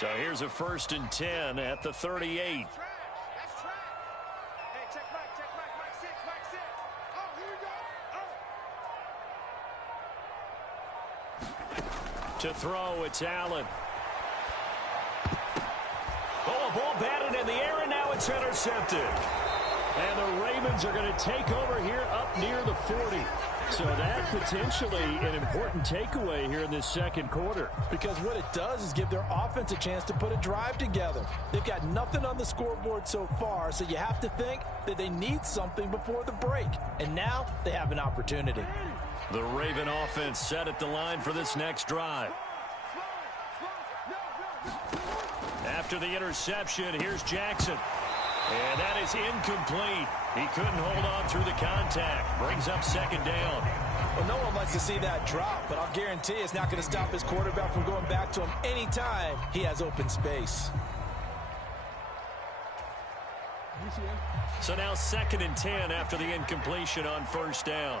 So here's a 1st and 10 at the 38. To throw, it's Allen. Oh, a ball batted in the air, and now it's intercepted. And the Ravens are going to take over here up near the 40. So that potentially an important takeaway here in this second quarter. Because what it does is give their offense a chance to put a drive together. They've got nothing on the scoreboard so far, so you have to think that they need something before the break. And now they have an opportunity. The Raven offense set at the line for this next drive. After the interception, here's Jackson. And that is incomplete. He couldn't hold on through the contact. Brings up 2nd down. Well, no one likes to see that drop, but I'll guarantee it's not going to stop his quarterback from going back to him anytime he has open space. So now 2nd and 10 after the incompletion on 1st down.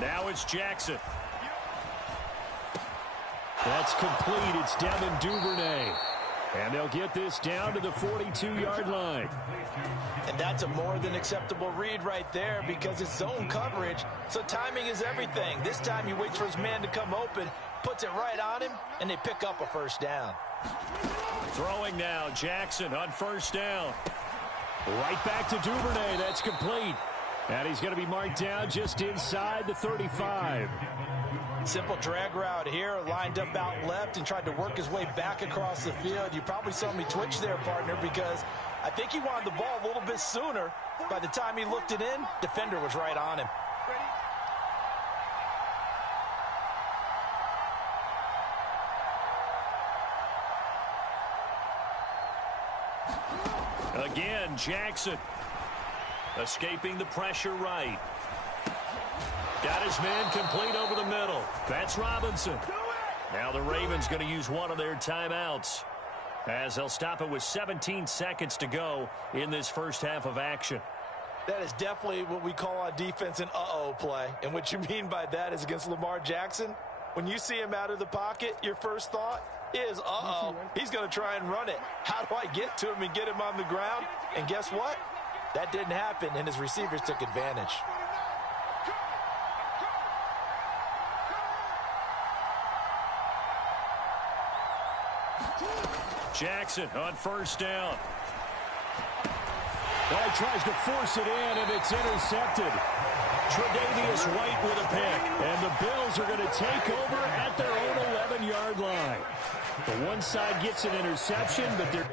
Now it's Jackson. That's complete. It's Devin Duvernay. And they'll get this down to the 42-yard line. And that's a more than acceptable read right there because it's zone coverage, so timing is everything. This time he waits for his man to come open, puts it right on him, and they pick up a 1st down. Throwing now, Jackson on 1st down. Right back to Duvernay. That's complete. And he's going to be marked down just inside the 35. Simple drag route here, lined up out left and tried to work his way back across the field. You probably saw me twitch there, partner, because I think he wanted the ball a little bit sooner. By the time he looked it in, defender was right on him. Again, Jackson. Escaping the pressure right. Got his man complete over the middle. That's Robinson. Now the Ravens going to use one of their timeouts as they'll stop it with 17 seconds to go in this first half of action. That is definitely what we call on defense an uh-oh play. And what you mean by that is against Lamar Jackson, when you see him out of the pocket, your first thought is, uh-oh, he's going to try and run it. How do I get to him and get him on the ground? And guess what? That didn't happen, and his receivers took advantage. Jackson on 1st down. Well, he tries to force it in, and it's intercepted. Tre'Davious White with a pick, and the Bills are going to take over at their own 11-yard line. The one side gets an interception, but they're...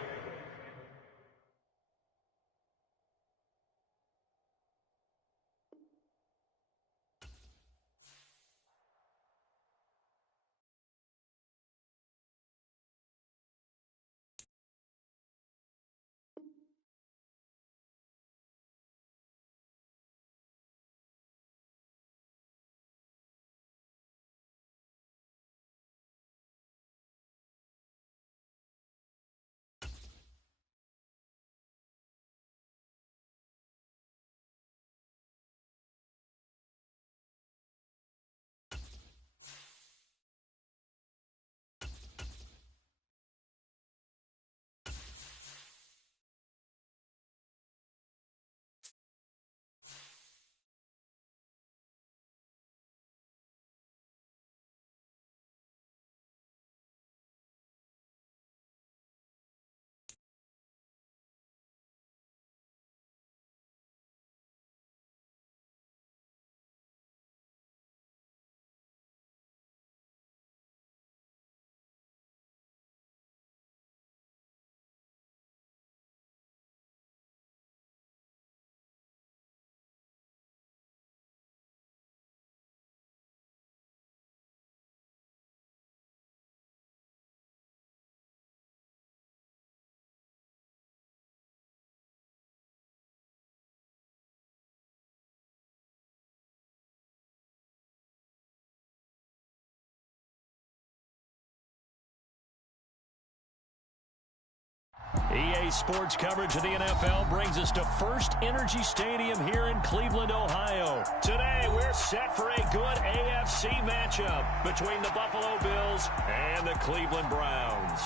Today's sports coverage of the NFL brings us to First Energy Stadium here in Cleveland, Ohio. Today, we're set for a good AFC matchup between the Buffalo Bills and the Cleveland Browns.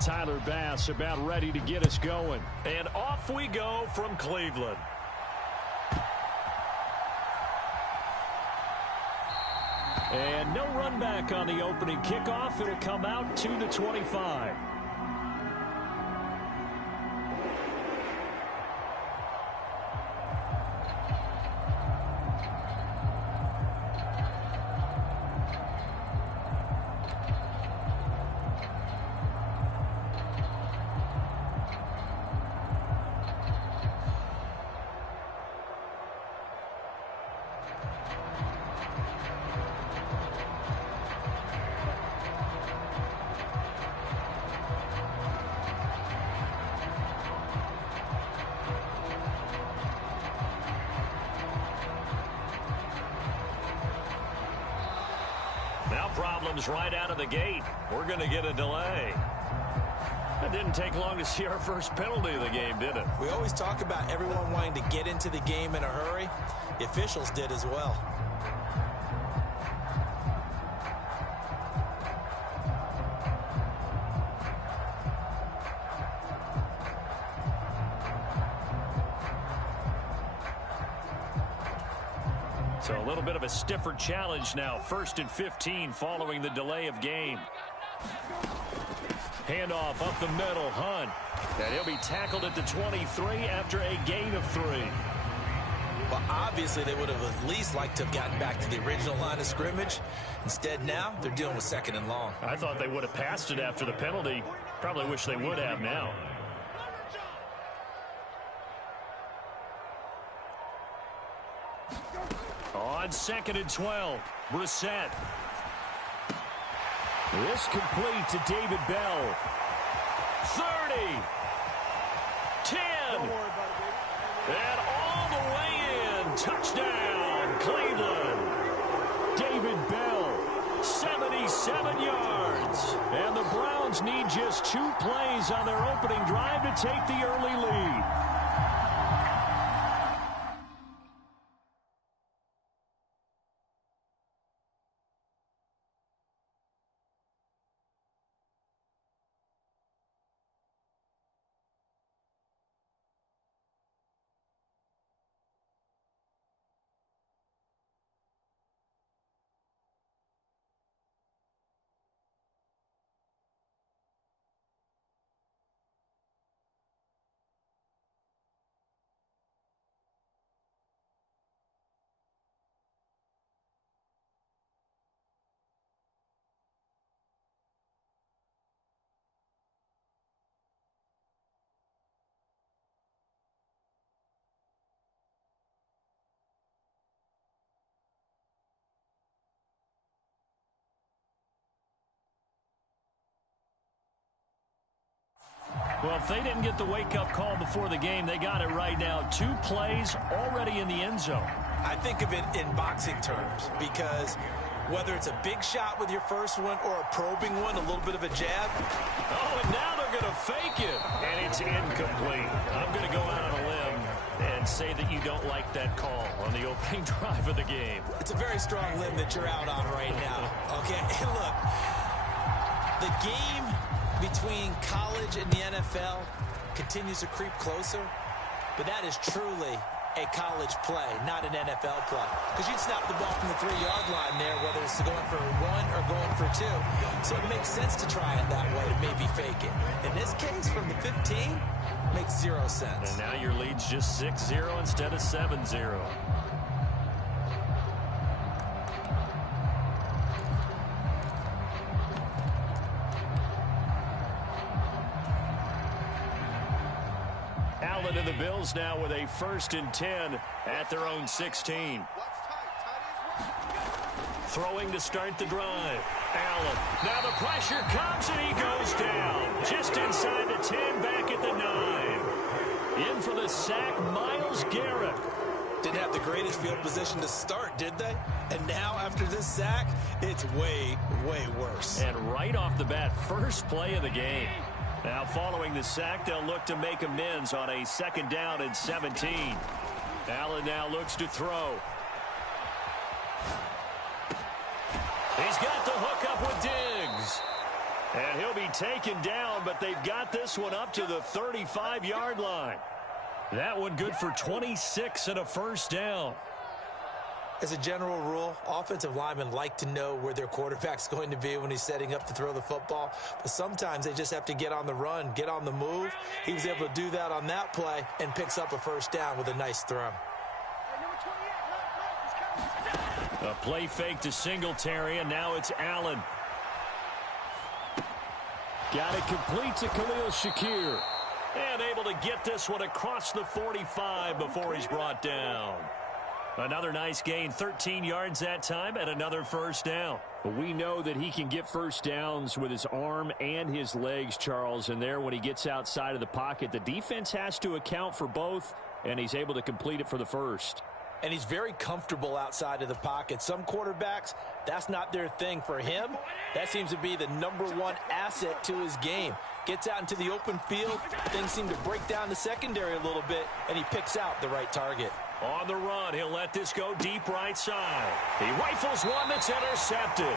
Tyler Bass about ready to get us going. And off we go from Cleveland. And no run back on the opening kickoff. It'll come out to the 25. Now problems right out of the gate. We're going to get a delay. It didn't take long to see our first penalty of the game, did it? We always talk about everyone wanting to get into the game in a hurry. The officials did as well. So a little bit of a stiffer challenge now. 1st and 15 following the delay of game. Handoff up the middle, Hunt. And he'll be tackled at the 23 after a gain of 3. Well, obviously they would have at least liked to have gotten back to the original line of scrimmage. Instead now, they're dealing with 2nd and long. I thought they would have passed it after the penalty. Probably wish they would have now. On 2nd and 12, Brissett. This complete to David Bell. 30. 10. And all the way in. Touchdown, Cleveland. David Bell, 77 yards. And the Browns need just 2 plays on their opening drive to take the early lead. Well, if they didn't get the wake-up call before the game, they got it right now. 2 plays already in the end zone. I think of it in boxing terms because whether it's a big shot with your first one or a probing one, a little bit of a jab. Oh, and now they're going to fake it. And it's incomplete. I'm going to go out on a limb and say that you don't like that call on the opening drive of the game. It's a very strong limb that you're out on right now. Okay, look, the game between college and the NFL continues to creep closer, but that is truly a college play, not an NFL play. Because you'd snap the ball from the 3-yard line there, whether it's going for 1 or going for 2. So it makes sense to try it that way to maybe fake it. In this case, from the 15, makes 0 sense. And now your lead's just 6-0 instead of 7-0. Allen and the Bills now with a 1st and 10 at their own 16. Throwing to start the drive. Allen. Now the pressure comes and he goes down. Just inside the 10, back at the 9. In for the sack, Myles Garrett. Didn't have the greatest field position to start, did they? And now after this sack, it's way, way worse. And right off the bat, first play of the game. Now following the sack, they'll look to make amends on a 2nd down and 17. Allen now looks to throw. He's got the hook up with Diggs. And he'll be taken down, but they've got this one up to the 35-yard line. That one good for 26 and a 1st down. As a general rule, offensive linemen like to know where their quarterback's going to be when he's setting up to throw the football. But sometimes they just have to get on the run, get on the move. He was able to do that on that play and picks up a 1st down with a nice throw. A play fake to Singletary, and now it's Allen. Got it complete to Khalil Shakir. And able to get this one across the 45 before he's brought down. Another nice gain, 13 yards that time, and another 1st down. We know that he can get 1st downs with his arm and his legs, Charles. And there, when he gets outside of the pocket, the defense has to account for both, and he's able to complete it for the 1st. And he's very comfortable outside of the pocket. Some quarterbacks, that's not their thing. For him, that seems to be the #1 asset to his game. Gets out into the open field, things seem to break down the secondary a little bit, and he picks out the right target. On the run, he'll let this go deep right side. He rifles one that's intercepted.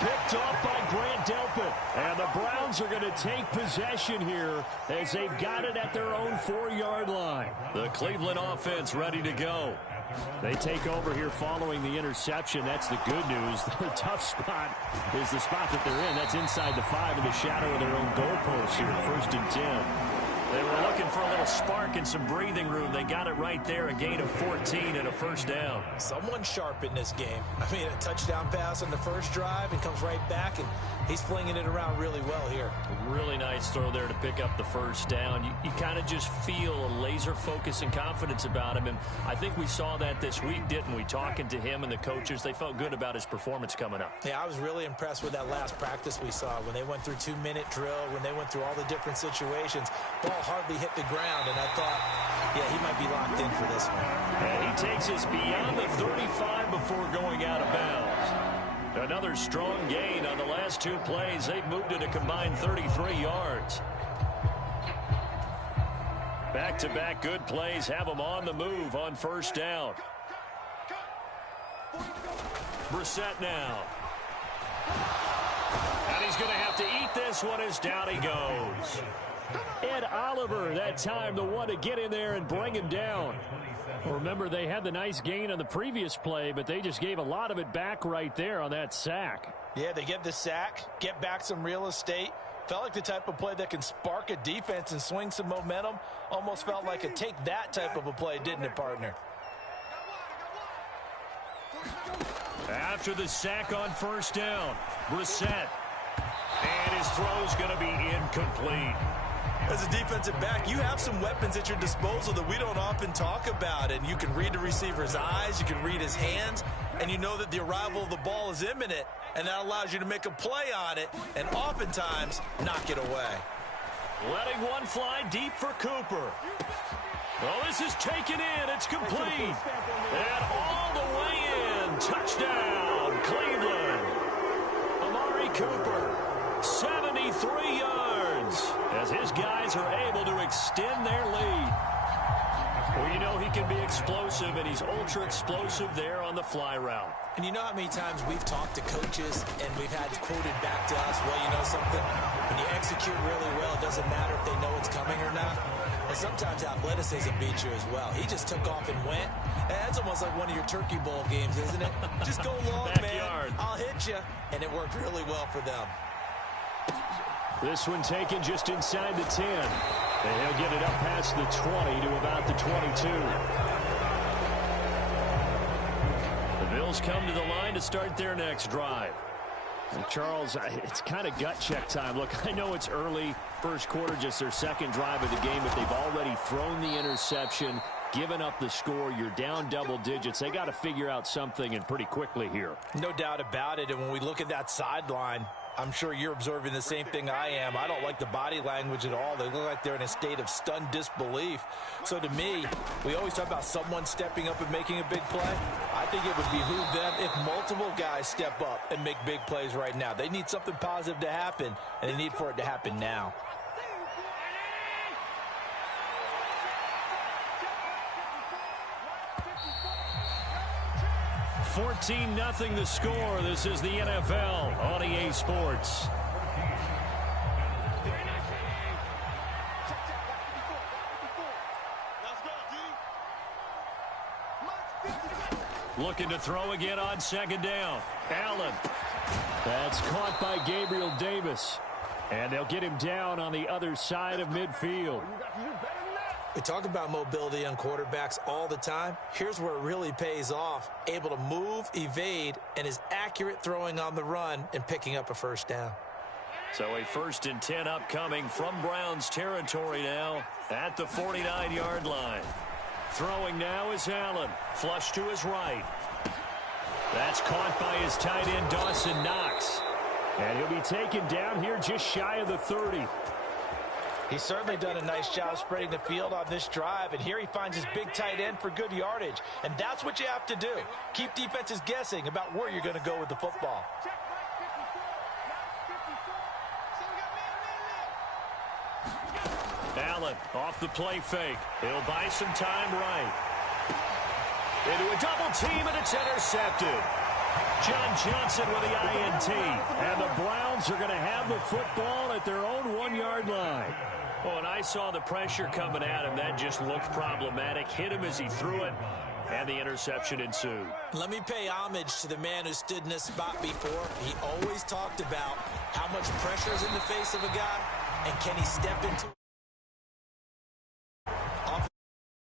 Picked off by Grant Delpit. And the Browns are going to take possession here as they've got it at their own 4-yard line. The Cleveland offense ready to go. They take over here following the interception. That's the good news. The tough spot is the spot that they're in. That's inside the 5 in the shadow of their own goalpost here, 1st and 10. They were looking for a little spark and some breathing room. They got it right there, a gain of 14 and a 1st down. Someone sharp in this game. I mean, a touchdown pass on the first drive and comes right back, and he's flinging it around really well here. Really nice throw there to pick up the 1st down. You kind of just feel a laser focus and confidence about him, and I think we saw that this week, didn't we? Talking to him and the coaches, they felt good about his performance coming up. Yeah, I was really impressed with that last practice we saw when they went through 2-minute drill, when they went through all the different situations. Ball hardly hit the ground, and I thought, yeah, he might be locked in for this one. And he takes us beyond the 35 before going out of bounds. Another strong gain on the last 2 plays. They've moved it a combined 33 yards. Back-to-back good plays have them on the move on 1st down. Brissett now. And he's going to have to eat this one as down he goes. Ed Oliver, that time, the one to get in there and bring him down. Remember, they had the nice gain on the previous play, but they just gave a lot of it back right there on that sack. Yeah, they get the sack, get back some real estate. Felt like the type of play that can spark a defense and swing some momentum. Almost felt like a take that type of a play, didn't it, partner? After the sack on 1st down, Brissett. And his throw's going to be incomplete. As a defensive back, you have some weapons at your disposal that we don't often talk about. And you can read the receiver's eyes, you can read his hands, and you know that the arrival of the ball is imminent. And that allows you to make a play on it and oftentimes knock it away. Letting one fly deep for Cooper. Well, this is taken in. It's complete. And all the way in. Touchdown, Cleveland. Amari Cooper, 73 yards. As his guys are able to extend their lead. Well, you know he can be explosive, and he's ultra-explosive there on the fly route. And you know how many times we've talked to coaches and we've had quoted back to us, well, you know something? When you execute really well, it doesn't matter if they know it's coming or not. And sometimes athleticism beats you as well. He just took off and went. And that's almost like one of your Turkey Bowl games, isn't it? Just go long, man. I'll hit you. And it worked really well for them. This one taken just inside the 10. And he'll get it up past the 20 to about the 22. The Bills come to the line to start their next drive. Well, Charles, it's kind of gut check time. Look, I know it's early, first quarter, just their second drive of the game, but they've already thrown the interception, given up the score. You're down double digits. They got to figure out something, and pretty quickly here. No doubt about it. And when we look at that sideline, I'm sure you're observing the same thing I am. I don't like the body language at all. They look like they're in a state of stunned disbelief. So to me, we always talk about someone stepping up and making a big play. I think it would behoove them if multiple guys step up and make big plays right now. They need something positive to happen, and they need for it to happen now. 14-0 the score. This is the NFL on EA Sports. Looking to throw again on second down. Allen. That's caught by Gabriel Davis. And they'll get him down on the other side of midfield. We talk about mobility on quarterbacks all the time. Here's where it really pays off. Able to move, evade, and is accurate throwing on the run and picking up a first down. So a 1st and 10 upcoming from Browns territory now at the 49-yard line. Throwing now is Allen. Flush to his right. That's caught by his tight end, Dawson Knox. And he'll be taken down here just shy of the 30. He's certainly done a nice job spreading the field on this drive, and here he finds his big tight end for good yardage. And that's what you have to do. Keep defenses guessing about where you're going to go with the football. Allen off the play fake. He'll buy some time right. Into a double team, and it's intercepted. John Johnson with the INT. And the Browns are going to have the football at their own 1-yard line. Well, and I saw the pressure coming at him. That just looked problematic. Hit him as he threw it, and the interception ensued. Let me pay homage to the man who stood in this spot before. He always talked about how much pressure is in the face of a guy, and can he step into